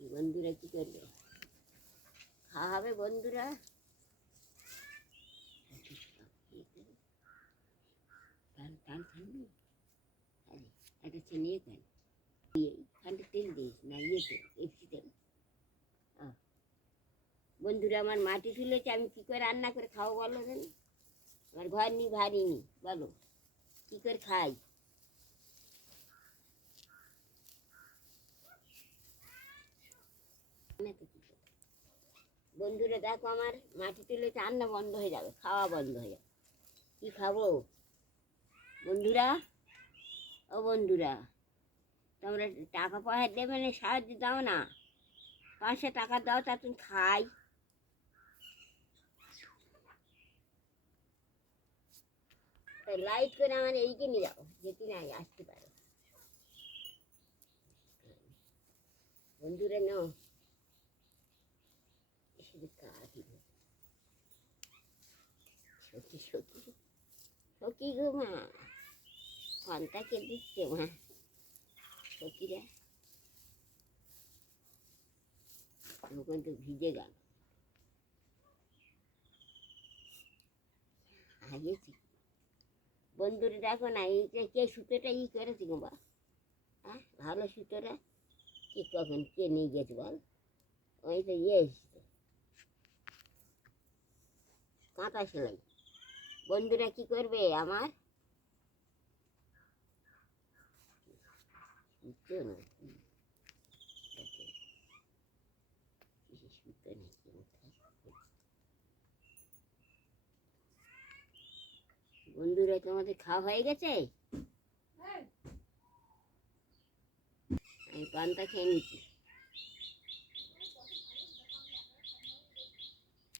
বন্ধুরা কি করবে, খাওয়া হবে বন্ধুরা। একটা চিনিয়ে দেন, খানটা তেল দিস না, ইয়েতে এফসিতে। বন্ধুরা আমার মাটি তুলেছে, আমি কী করে রান্না করে খাবো বলো দেন? আমার ঘর নি ভারী নি, বলো কী করে খাই? বন্ধুরা দেখো আমার মাটি তুলেছে, রান্না বন্ধ হয়ে যাবে, খাওয়া বন্ধ হয়ে যাবে। কী খাবো বন্ধুরা? ও বন্ধুরা, তোমরা টাকা পয়সা দেবে না, সাহায্য দাও না, 500 টাকা দাও, তা তুমি খাই। লাইট করে আমার এইকে নিয়ে যাও, যেতে নাই আসতে পারো বন্ধুরা। নাও সখী সখী সখী গো মা, পান্তা কে দিচ্ছে মা? সখীরা ওখান তো ভিজে গেল, হাগেছি। বন্ধুরা দেখো না, এই কে সুতোটা করেছি গো বা? হ্যাঁ, ভালো সুতোটা কি কখন কে নিয়ে গেছে বল? ওই তো এসছে কাঁথা সেলাই। বন্ধুরা কি করবে আমার? সুতো না, সুতো নাকি? বন্ধুরা তোমাদের খাওয়া হয়ে গেছে? আমি পান্তা খেয়ে নিচ্ছি।